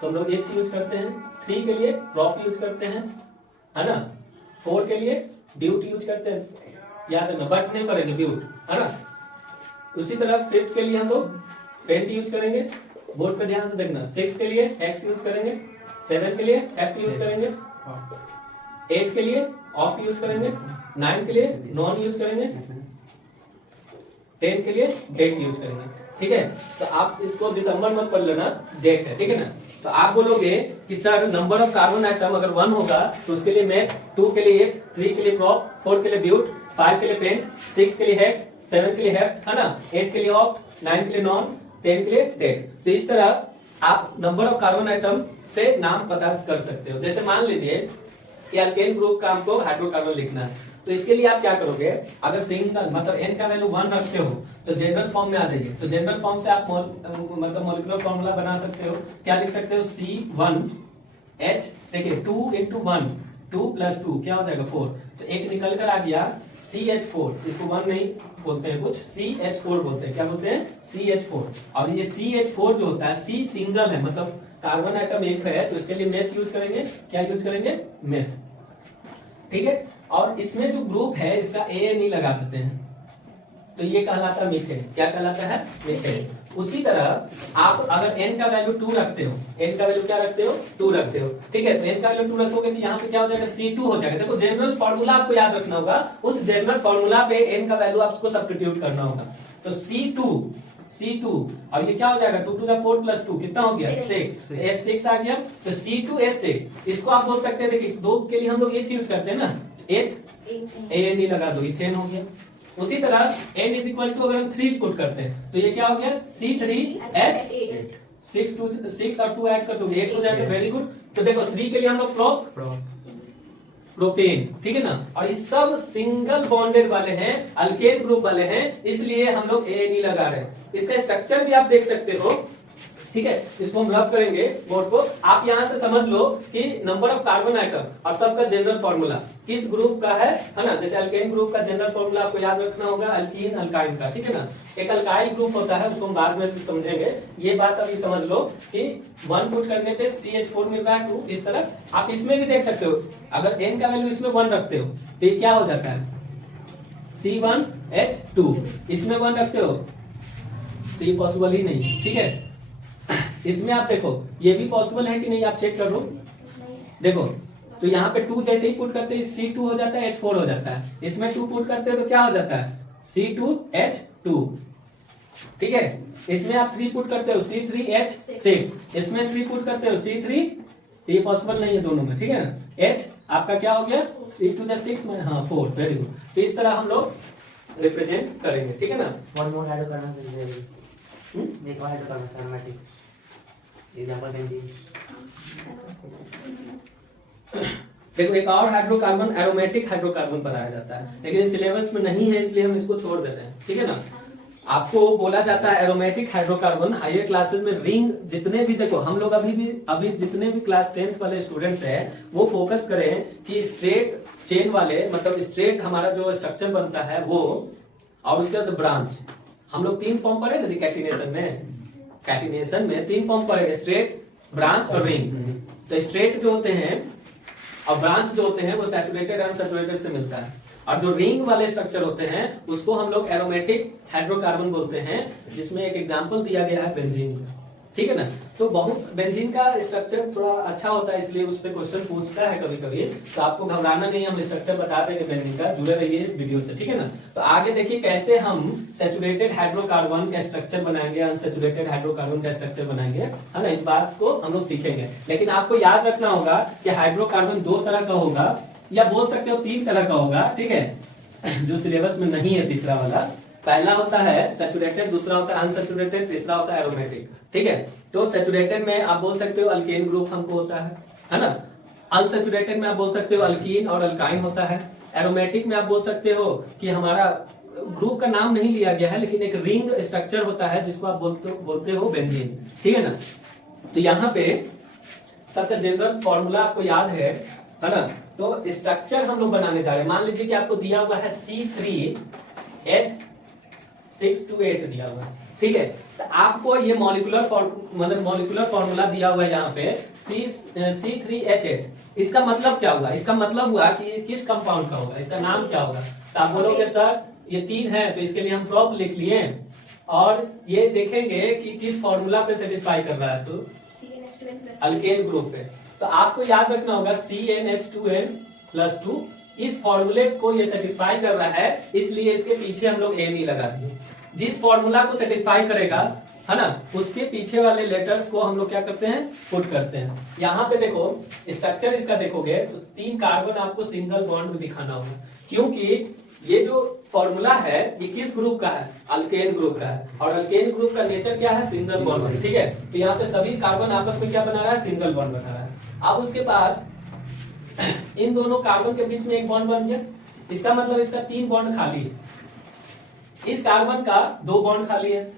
तो हम लोग H यूज करते हैं, 3 के लिए प्रॉप यूज करते हैं, है ना, 4 के लिए ब्यूट यूज करते हैं, याद रखना, बट नहीं करेंगे ब्यूट, है ना। उसी तरह 5th के लिए हम लोग पेंट यूज करेंगे, बोर्ड पे ध्यान से देखना, 6 के लिए हेक्स यूज करेंगे, 7 के लिए हेप्ट यूज करेंगे, 8 के लिए ऑक्ट यूज करेंगे, 9 के लिए नॉन यूज करेंगे, 10 के लिए डेक यूज करेंगे। ठीक है, तो आप इसको दिसंबर मत पढ़ लेना, डेक है, ठीक है ना। तो आप बोलोगे कि sir number of carbon atom अगर 1 होगा तो उसके लिए मेथ, 2 के लिए 3 के लिए प्रॉप, 4 के लिए ब्यूट, 5 के लिए पेंट, 6 के लिए हेक्स, 7 के लिए हेप्ट, है ना, 8 के लिए ऑक्ट, 9 के लिए नॉन, 10 के लिए डेक। तो इस तरह आप नंबर ऑफ कार्बन आइटम से नाम पता कर सकते हो। जैसे मान लीजिए कि अल्केन ग्रुप का हमको हाइड्रोकार्बन लिखना है, तो इसके लिए आप क्या करोगे, अगर सिंगल मतलब N का वैल्यू 1 रखते हो तो जनरल फॉर्म में आ जाइए। तो जनरल फॉर्म से आप मतलब मॉलिक्यूलर फॉर्मूला बना सकते हो, क्या लिख सकते हो, C1H, देखिए 2 × 1, 2 + 2 क्या हो जाएगा 4, तो एक निकल कर आ गया CH4, इसको 1 नहीं बोलते हैं कुछ, CH4 बोलते हैं, क्या बोलते हैं, CH4। और ये CH4 जो होता है, C सिंगल है, मतलब कार्बन आइटम एक है, तो इसके लिए मेथ यूज करेंगे, क्या यूज करेंगे, मेथ। ठीक है, और इसमें जो ग्रुप है इसका AA नहीं लगा देते हैं, तो ये कहलाता है मीथेन। क्या कहलाता है, मीथेन। उसी तरह आप अगर N का वैल्यू 2 रखते हो, N का वैल्यू क्या रखते हो, 2 रखते हो, ठीक है, तो N का वैल्यू 2 रखोगे तो यहाँ पे क्या हो जाएगा, C2 हो जाएगा। देखो जनरल फॉर्मूला आपको याद रखना होगा, उस जनरल फॉर्मूला पे N का वैल्यू आपको सब्स्टिट्यूट करना होगा। तो C2 और ये क्या हो जाएगा, 2 × 4 + 2 कितना हो गया, 6, H6 आ गया, तो C2H6। इसको आप बोल सकते हैं, देखिए 2 के लिए हम लोग H यूज करते हैं ना, 8 AN लगा दो, इथेन हो गया। उसी तरह N = अगर हम 3 पुट करते हैं तो ये क्या हो गया, C3H8, 6 और 2 ऐड कर दोगे 8 हो जाएगा, वेरी गुड। तो देखो 3 के लिए हम लोग प्रोपेन, ठीक है ना, और ये सब सिंगल बॉन्डेड वाले हैं, अल्केन ग्रुप वाले हैं, इसलिए हम लोग AA नहीं लगा रहे हैं। इसका स्ट्रक्चर भी आप देख सकते हो, ठीक है, इसको हम रब करेंगे बोर्ड को। आप यहां से समझ लो कि नंबर ऑफ कार्बन आइटम और सबका जनरल फॉर्मूला किस ग्रुप का है ना। जैसे अल्केन ग्रुप का जनरल फॉर्मूला आपको याद रखना होगा, अल्कीन अल्काइन का, ठीक है ना। एक अल्काइल ग्रुप होता है, उसको हम बाद में समझेंगे, ये बात अभी समझ लो कि 1 पुट करने पे CH4 मिल रहा है 2। इस तरह आप इसमें भी देख सकते हो, अगर N का वैल्यू इसमें 1 रखते हो तो ये क्या हो जाता है, C1H2, इसमें 1 रखते हो तो ये पॉसिबल ही नहीं, ठीक है। इसमें आप देखो ये भी पॉसिबल है कि नहीं, आप चेक कर लो। देखो तो यहाँ पे 2 जैसे ही पुट करते हैं C2 हो जाता है, H4 हो जाता है। इसमें 2 पुट करते हैं तो क्या हो जाता है C2H2, ठीक है। इसमें आप 3 पुट करते हो C3H6, इसमें 3 पुट करते हो C3, ये पॉसिबल नहीं है दोनों में, ठीक है ना। H आपका क्या हो गया 3 to the 6 में, हाँ 4, वेरी गुड। तो इस तरह हम लोग रिप्रेजेंट करेंगे, ठीक है ना। One more hydrocarbon is there. एक और hydrocarbon aromatic. Example benzene. देखो एक और हाइड्रोकार्बन एरोमेटिक हाइड्रोकार्बन पढ़ाया जाता है, लेकिन सिलेबस में नहीं है इसलिए हम इसको छोड़ देते हैं, ठीक है ना। आपको बोला जाता है एरोमेटिक हाइड्रोकार्बन हायर क्लासेस में रिंग, जितने भी देखो हम लोग अभी जितने भी क्लास 10th वाले स्टूडेंट्स हैं वो फोकस करें कि स्ट्रेट चेन वाले, मतलब स्ट्रेट हमारा जो स्ट्रक्चर बनता है वो, और उसके बाद ब्रांच। हम लोग 3 फॉर्म पढ़े ना जी कैटिनेशन में 3 फॉर्म पढ़े, स्ट्रेट, ब्रांच और रिंग। तो स्ट्रेट जो होते हैं और ब्रांच जो होते हैं वो सैचुरेटेड अनसैचुरेटेड से मिलता है, और जो रिंग वाले स्ट्रक्चर होते हैं उसको हम लोग एरोमेटिक हाइड्रोकार्बन बोलते हैं, जिसमें एक एग्जांपल दिया गया है बेंजीन, ठीक है ना। तो बहुत बेंजीन का स्ट्रक्चर थोड़ा अच्छा होता है इसलिए उस पर क्वेश्चन पूछता है कभी कभी, तो आपको घबराना नहीं, हम स्ट्रक्चर बता देंगे बेंजीन का, जुड़े रहिए इस वीडियो से, ठीक है ना। तो आगे देखिए कैसे हम सैचुरेटेड हाइड्रोकार्बन का स्ट्रक्चर बनाएंगे, अनसैचुरेटेड हाइड्रोकार्बन का स्ट्रक्चर बनाएंगे, है ना। इस बात को हम लोग सीखेंगे, लेकिन आपको याद रखना होगा कि हाइड्रोकार्बन 2 तरह का होगा, या बोल सकते हो 3 तरह का होगा, ठीक है, जो सिलेबस में नहीं है। तीसरा वाला, पहला होता है सैचुरेटेड, दूसरा होता है अनसैचुरेटेड, तीसरा होता है एरोमेटिक, ठीक है। तो सैचुरेटेड में आप बोल सकते हो अल्केन ग्रुप हमको होता है ना। अनसैचुरेटेड में आप बोल सकते हो अल्कीन और अल्काइन होता है। एरोमेटिक में आप बोल सकते हो कि हमारा ग्रुप का नाम नहीं लिया गया है, लेकिन एक रिंग स्ट्रक्चर होता है जिसको आप बोलते हो बेंजीन, ठीक है ना। तो यहाँ पे सबका जनरल फॉर्मूला आपको याद है ना। तो स्ट्रक्चर हम लोग बनाने जा रहे हैं। मान लीजिए कि आपको दिया हुआ है C3H628 दिया हुआ है, ठीक है। तो आपको ये मॉलिक्यूलर फॉर्मूला दिया हुआ है यहाँ पे C3H8। इसका मतलब क्या हुआ, इसका मतलब हुआ कि ये किस कंपाउंड का होगा, इसका नाम क्या होगा। तो आप बोलोगे सर ये 3 है तो इसके लिए हम प्रॉप लिख लिए, और ये देखेंगे कि किस फॉर्मूला पे सेटिस्फाई कर रहा है, तो अल्केन ग्रुप पे। तो आपको याद रखना होगा CnH2n+2, इस फॉर्मूले को ये सेटिस्फाई कर रहा है, इसलिए इसके पीछे हम लोग N ही लगा दिए। जिस फॉर्मूला को सेटिस्फाई करेगा, है ना, उसके पीछे वाले लेटर्स को हम लोग क्या करते हैं, पुट करते हैं। यहाँ पे देखो स्ट्रक्चर इसका देखोगे तो 3 कार्बन आपको सिंगल बॉन्ड में दिखाना होगा, क्योंकि ये जो फॉर्मूला है ये किस ग्रुप का है, अल्केन ग्रुप का है, और अल्केन ग्रुप का नेचर क्या है, सिंगल बॉन्ड, ठीक है। तो यहाँ पे सभी कार्बन आपस में क्या बना रहा है, सिंगल बॉन्ड बना रहा है। अब उसके पास इन दोनों कार्बन के बीच में एक बॉन्ड बन गया, इसका मतलब इसका 3 बॉन्ड खाली है। इस कार्बन का 2 बॉन्ड खाली है,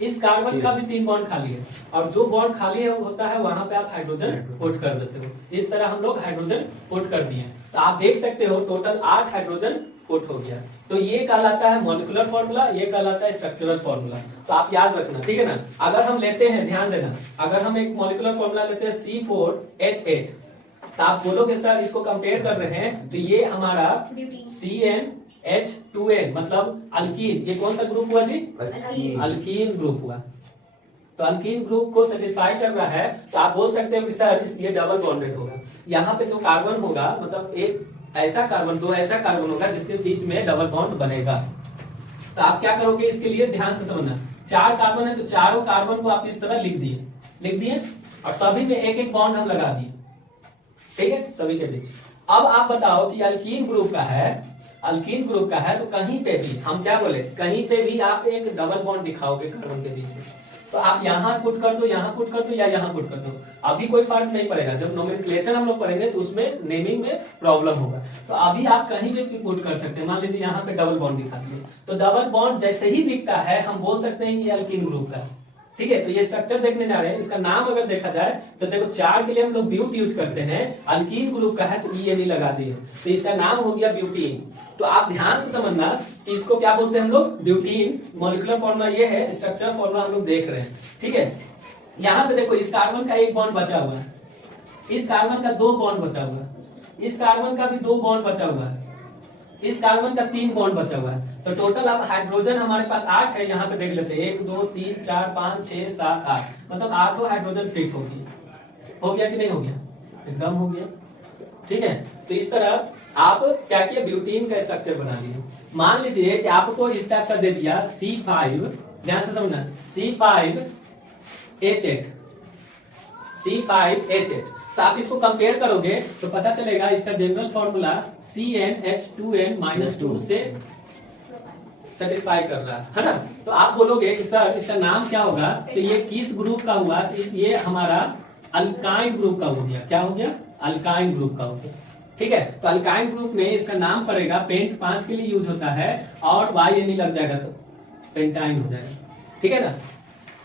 इस कार्बन का भी 3 बॉन्ड खाली है, और जो बॉन्ड खाली है होता है वहां पे आप हाइड्रोजन पुट कर देते हो। इस तरह हम लोग हाइड्रोजन पुट कर दिए, तो आप देख सकते हो टोटल 8 हाइड्रोजन पुट हो गया। तो ये कहलाता है मॉलिक्यूलर फॉर्मूला, ये कहलाता है स्ट्रक्चरल फॉर्मूला। तो आप याद रखना, ठीक है ना। अगर हम लेते हैं, ध्यान देना, अगर हम एक मॉलिक्यूलर फॉर्मूला लेते हैं C4H8, तो आप बोलोगे सर इसको कंपेयर कर रहे हैं तो ये हमारा CnH2n मतलब अल्कीन, ये कौन सा ग्रुप हुआ जी, अल्कीन ग्रुप हुआ। तो अल्कीन ग्रुप को सेटिस्फाई कर रहा है, तो आप बोल सकते हो कि सर ये डबल बॉन्डेड होगा। यहाँ पे जो कार्बन होगा, मतलब एक ऐसा कार्बन, 2 ऐसा कार्बन होगा जिसके बीच में डबल बॉन्ड बनेगा। तो आप क्या करोगे, इसके लिए ध्यान से समझना, 4 कार्बन है तो चारों कार्बन को आप इस तरह लिख दिए, और सभी में एक एक बॉन्ड हम लगा दिए, ठीक है, सभी के बीच। अब आप बताओ कि अल्कीन ग्रुप का है, तो कहीं पे भी हम क्या बोले, कहीं पे भी आप एक डबल बॉन्ड दिखाओगे कार्बन के बीच में, तो आप यहाँ पुट कर दो, यहाँ पुट कर दो, या यहाँ पुट कर दो, अभी कोई फर्क नहीं पड़ेगा। जब नोमेनक्लेचर हम लोग पढ़ेंगे तो उसमें नेमिंग में प्रॉब्लम होगा। तो अभी आप कहीं भी पुट कर सकते हैं। मान लीजिए यहाँ पे डबल बॉन्ड दिखा दिए, तो डबल बॉन्ड जैसे ही दिखता है हम बोल सकते हैं ये अल्कीन ग्रुप का, ठीक है। तो ये स्ट्रक्चर देखने जा रहे हैं, इसका नाम अगर देखा जाए तो देखो 4 के लिए हम लोग ब्यूट यूज करते हैं, अल्कीन ग्रुप का है तो EN लगा दिए, तो इसका नाम हो गया ब्यूटीन। तो आप ध्यान से समझना कि इसको क्या बोलते हैं हम लोग, ब्यूटीन। मॉलिक्यूलर फॉर्मूला ये है, स्ट्रक्चर फॉर्मूला हम लोग देख रहे हैं, ठीक है। यहाँ पे देखो इस कार्बन का 1 बॉन्ड बचा हुआ है, इस कार्बन का 2 बॉन्ड बचा हुआ है, इस कार्बन का भी 2 बॉन्ड बचा हुआ है, इस कार्बन का 3 बॉन्ड बचा हुआ है। तो टोटल अब हाइड्रोजन हमारे पास 8 है, यहाँ पे देख लेते हैं 1 2 3 4 5 6 7 8, मतलब 8 हाइड्रोजन फिट हो गया कि नहीं हो गया? एकदम हो गया। ठीक है, तो इस तरह आप क्या किया, ब्यूटीन का स्ट्रक्चर बना लिए। मान लीजिए कि आपको इस टाइप का दे दिया C5, ध्यान से समझना, C5H8, C5H8, तो आप इसको कंपेयर करोगे तो पता चलेगा इसका जनरल फॉर्मूला CnH2n-2 से सेटिस्फाई कर रहा है ना। तो आप बोलोगे कि सर इसका नाम क्या होगा, तो ये किस ग्रुप का हुआ? तो ये हमारा अल्काइन ग्रुप का हो गया। क्या हो गया? अल्काइन ग्रुप का हो गया। ठीक है, तो अल्काइन ग्रुप में इसका नाम पड़ेगा, पेंट 5 के लिए यूज होता है, और YN लग जाएगा तो पेंटाइन हो जाएगा। ठीक है ना,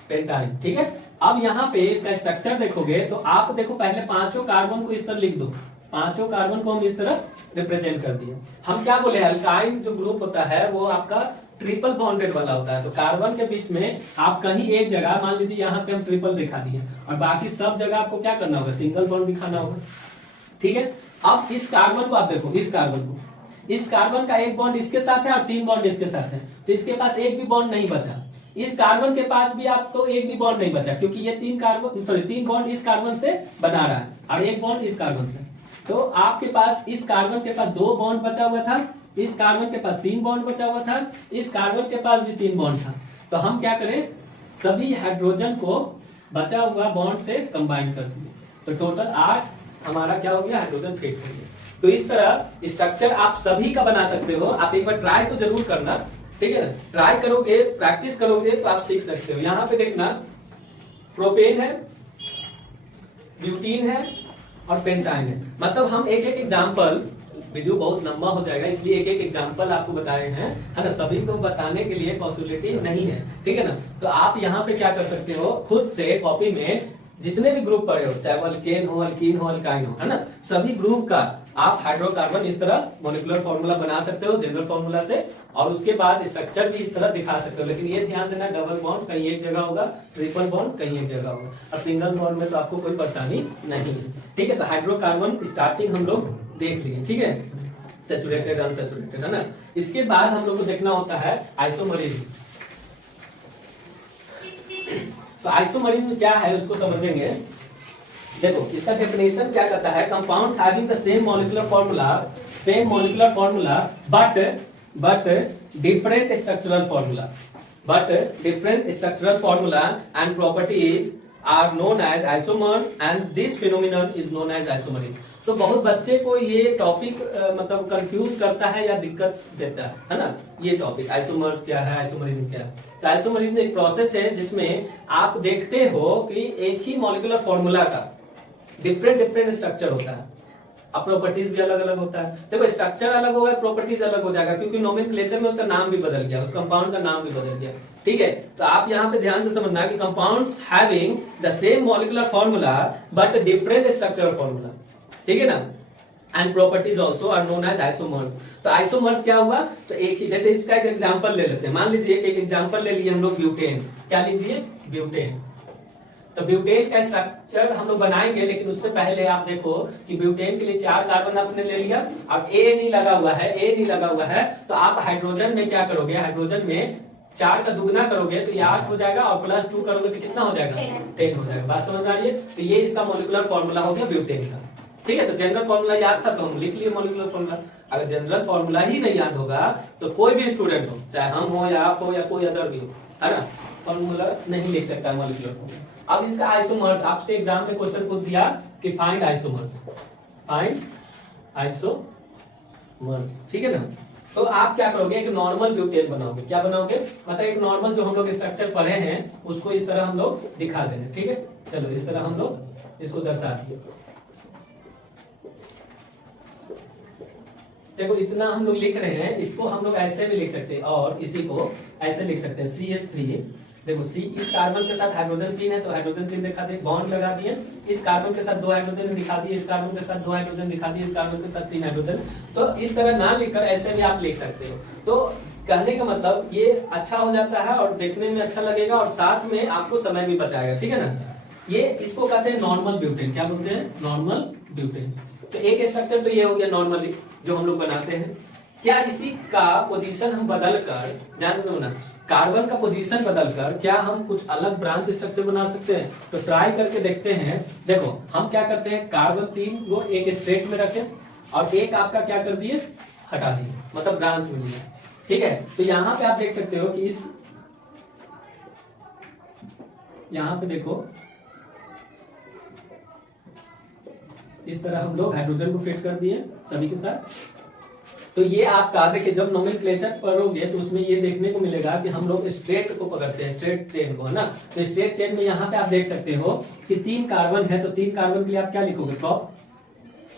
पेंटाइन। ठीक है, अब यहाँ पे इसका स्ट्रक्चर देखोगे तो आप देखो, पहले 5 कार्बन को इस तरह लिख दो, 5 कार्बन को हम इस तरह रिप्रेजेंट कर दिए। हम क्या बोले, अल्काइन जो ग्रुप होता है वो आपका ट्रिपल बॉन्डेड वाला होता है। तो कार्बन के बीच में आप कहीं एक जगह, मान लीजिए यहाँ पे हम ट्रिपल दिखा दिए, और बाकी सब जगह आपको क्या करना होगा, सिंगल बॉन्ड दिखाना होगा। ठीक है, अब इस कार्बन को आप देखो, इस कार्बन का एक बॉन्ड इसके साथ है और 3 बॉन्ड इसके साथ है, तो इसके पास एक भी बॉन्ड नहीं बचा। इस कार्बन के पास भी आपको एक भी बॉन्ड नहीं बचा, क्योंकि ये 3 बॉन्ड इस कार्बन से बना रहा है और एक बॉन्ड इस कार्बन से। तो आपके पास इस कार्बन के पास 2 बॉन्ड बचा हुआ था, इस कार्बन के पास 3 बॉन्ड बचा हुआ था, इस कार्बन के पास भी 3 बॉन्ड था। तो हम क्या करें, सभी हाइड्रोजन को बचा हुआ बॉन्ड से कंबाइन कर दिए, तो टोटल 8 हमारा क्या हो गया, हाइड्रोजन फिट हो गया। तो इस तरह स्ट्रक्चर आप सभी का बना सकते हो। आप एक बार ट्राई तो जरूर करना, ठीक है ना, ट्राई करोगे, प्रैक्टिस करोगे तो आप सीख सकते हो। यहाँ पे देखना, प्रोपेन है, ब्यूटीन है और पेंटाइन है। मतलब हम एक एक एग्जाम्पल, वीडियो बहुत लंबा हो जाएगा इसलिए एक एक एग्जाम्पल आपको बताए हैं, है ना। सभी को बताने के लिए पॉसिबिलिटी नहीं है, ठीक है ना। तो आप यहाँ पे क्या कर सकते हो, खुद से कॉपी में जितने भी ग्रुप पढ़े हो, चाहे वो अल्केन हो, अल्कीन हो, अल्काइन हो, है ना, सभी ग्रुप का आप हाइड्रोकार्बन इस तरह मॉलिक्यूलर फॉर्मूला बना सकते हो जनरल फॉर्मूला से, और उसके बाद स्ट्रक्चर भी इस तरह दिखा सकते हो। लेकिन ये ध्यान देना, डबल बॉन्ड कहीं एक जगह होगा, ट्रिपल बॉन्ड कहीं एक जगह होगा, और सिंगल बॉन्ड में तो आपको कोई परेशानी नहीं है। ठीक है, तो हाइड्रोकार्बन स्टार्टिंग हम लोग देख लिए, ठीक है, सैचुरेटेड, अनसैचुरेटेड, है ना। इसके बाद हम लोग को देखना होता है आइसोमरिज्म। तो आइसोमरिज्म क्या है उसको समझेंगे। देखो इसका डेफिनेशन क्या कहता है, compounds having the same molecular formula but different structural formula and properties are known as isomers and this phenomenon is known as isomerism. तो बहुत बच्चे को ये टॉपिक मतलब कंफ्यूज करता है या दिक्कत देता है ना, ये टॉपिक आइसोमर्स क्या है, आइसोमरिज्म क्या है। तो आइसोमरिज्म एक प्रोसेस है जिसमें आप देखते हो कि एक ही मॉलिक्यूलर फॉर्मूला का डिफरेंट स्ट्रक्चर होता है, अब प्रॉपर्टीज भी अलग अलग होता है। देखो स्ट्रक्चर अलग होगा, प्रॉपर्टीज अलग हो जाएगा, क्योंकि नोमेनक्लेचर में उसका नाम भी बदल गया, उस कंपाउंड का नाम भी बदल गया। ठीक है, तो आप यहाँ पे ध्यान से समझना कि compounds having the same molecular formula but different structural formula, ठीक है ना, and properties also are known as isomers. तो आइसोमर्स क्या हुआ, तो एक ही, जैसे इसका एक एग्जांपल ले लेते हैं। मान लीजिए एक एग्जांपल ले लिए हम लोग ब्यूटेन, क्या लिख दिए, ब्यूटेन। तो ब्यूटेन का स्ट्रक्चर हम लोग बनाएंगे, लेकिन उससे पहले आप देखो कि ब्यूटेन के लिए 4 कार्बन आपने ले लिया, अब ए नहीं लगा हुआ है, तो आप हाइड्रोजन में क्या करोगे, हाइड्रोजन में 4 का दुगना करोगे तो ये 8 हो जाएगा, और +2 करोगे तो कितना हो जाएगा, 10 हो जाएगा। बात समझ आ रही है। तो ये इसका मॉलिक्यूलर फॉर्मूला हो गया ब्यूटेन का। ठीक है, तो जनरल फॉर्मूला याद था तो हम लिख लिए मॉलिक्यूलर फॉर्मूला। अगर जनरल फॉर्मूला ही नहीं याद होगा तो कोई भी स्टूडेंट हो, चाहे हम हो या आप हो या कोई अदर भी हो, है ना, फॉर्मूला नहीं लिख सकता मॉलिक्यूलर फॉर्मूला। अब इसका आइसोमर्स, आपसे एग्जाम में क्वेश्चन पूछ दिया कि फाइंड आइसोमर्स, ठीक है ना। तो आप क्या करोगे, एक नॉर्मल ब्यूटेन बनाओगे। क्या बनाओगे, मतलब एक नॉर्मल जो हम लोग स्ट्रक्चर पढ़े हैं उसको इस तरह हम लोग दिखा देंगे। ठीक है, चलो इस तरह हम लोग इसको दर्शा दिए। देखो इतना हम लोग लिख रहे हैं, इसको हम लोग ऐसे भी लिख सकते हैं और इसी को ऐसे लिख सकते हैं, CH3। देखो C, इस कार्बन के साथ हाइड्रोजन 3 है तो हाइड्रोजन 3 दिखा दिए, बॉन्ड लगा दिए, इस कार्बन के साथ 2 हाइड्रोजन दिखा दिए, इस कार्बन के साथ 2 हाइड्रोजन दिखा दिए, इस कार्बन के साथ 3 हाइड्रोजन। तो इस तरह ना लिखकर ऐसे भी आप लिख सकते हो। तो कहने का मतलब ये अच्छा हो जाता है और देखने में अच्छा लगेगा और साथ में आपको समय भी बचाएगा, ठीक है ना। ये इसको कहते हैं नॉर्मल ब्यूटेन। क्या बोलते हैं, नॉर्मल ब्यूटेन। तो एक स्ट्रक्चर तो ये हो गया नॉर्मली जो हम लोग बनाते हैं। क्या इसी का पोजीशन हम बदल कर, ध्यान से सुनना, कार्बन का पोजीशन बदलकर क्या हम कुछ अलग ब्रांच स्ट्रक्चर बना सकते हैं? तो ट्राई करके देखते हैं। देखो हम क्या करते हैं, कार्बन 3 को एक स्ट्रेट में रखें और एक आपका क्या कर दिए, हटा दिए, मतलब ब्रांच मिल गया। ठीक है, तो यहाँ पे आप देख सकते हो कि इस, यहाँ पे देखो इस तरह हम लोग हाइड्रोजन को फिट कर दिए सभी के साथ। तो ये आपका देखिए, जब नोमेनक्लेचर पढ़ोगे तो उसमें ये देखने को मिलेगा कि हम लोग स्ट्रेट को पकड़ते हैं, स्ट्रेट चेन को, है ना। तो स्ट्रेट चेन में यहाँ पे आप देख सकते हो कि 3 कार्बन है, तो 3 कार्बन के लिए आप क्या लिखोगे,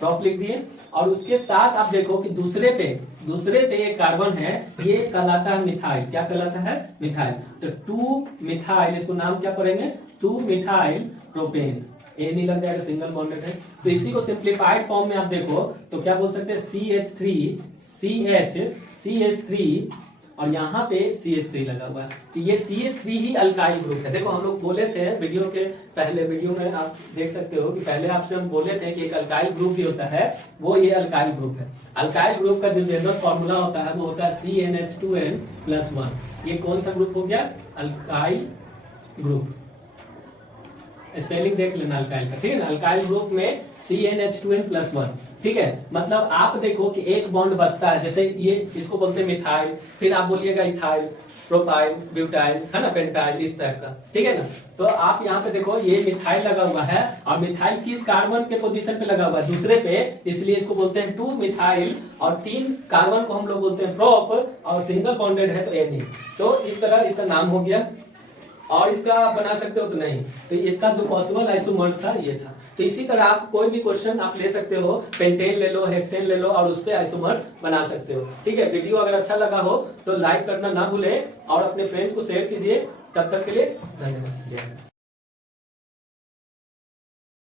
टॉप लिख दिए। और उसके साथ आप देखो कि दूसरे पे एक कार्बन है, ये कहलाता है मिथाइल। क्या कहलाता है, मिथाइल। तो 2 मिथाइल, इसको नाम क्या पढ़ेंगे, 2 मिथाइल प्रोपेन। ए नहीं लग जाएगा, सिंगल बॉन्डेड है। तो इसी को सिंप्लीफाइड फॉर्म में आप देखो तो क्या बोल सकते हैं, CH3 और यहाँ पे CH3 लगा हुआ है। तो ये CH3 ही अल्काइल ग्रुप है। देखो हम लोग बोले थे वीडियो के पहले वीडियो में, आप देख सकते हो कि पहले आपसे हम बोले थे कि एक अल्काइल ग्रुप भी होता है, वो ये अल्काइल ग्रुप है। अल्काइल ग्रुप का जो जनरल फॉर्मूला होता है वो होता है CnH2n+1। ये कौन सा ग्रुप हो गया, अल्काइल ग्रुप। स्पेलिंग देख लेना अल्काइल का, ठीक है ना। अल्काइल ग्रुप में CnH2n+1, ठीक है। मतलब आप देखो कि एक बॉन्ड बचता है, जैसे ये इसको बोलते हैं मिथाइल, फिर आप बोलिएगा इथाइल, प्रोपाइल, ब्यूटाइल, है ना, पेंटाइल, इस टाइप का, ठीक है ना। तो आप यहाँ पे देखो ये मिथाइल लगा हुआ है, और मिथाइल किस कार्बन के पोजीशन पे लगा हुआ है, दूसरे पे, इसलिए इसको बोलते हैं 2 मिथाइल। और 3 कार्बन को हम लोग बोलते हैं प्रोप, और सिंगल बॉन्डेड है तो एनी। तो इस तरह इसका नाम हो गया। और इसका बना सकते हो तो नहीं, तो इसका जो पॉसिबल आइसोमर्स था ये था। तो इसी तरह आप कोई भी क्वेश्चन आप ले सकते हो, पेंटेन ले लो, हेक्सेन ले लो, और उस पे आइसोमर्स बना सकते हो, ठीक है। वीडियो अगर अच्छा लगा हो तो लाइक करना ना भूले और अपने फ्रेंड को शेयर कीजिए। तब तक के लिए धन्यवाद।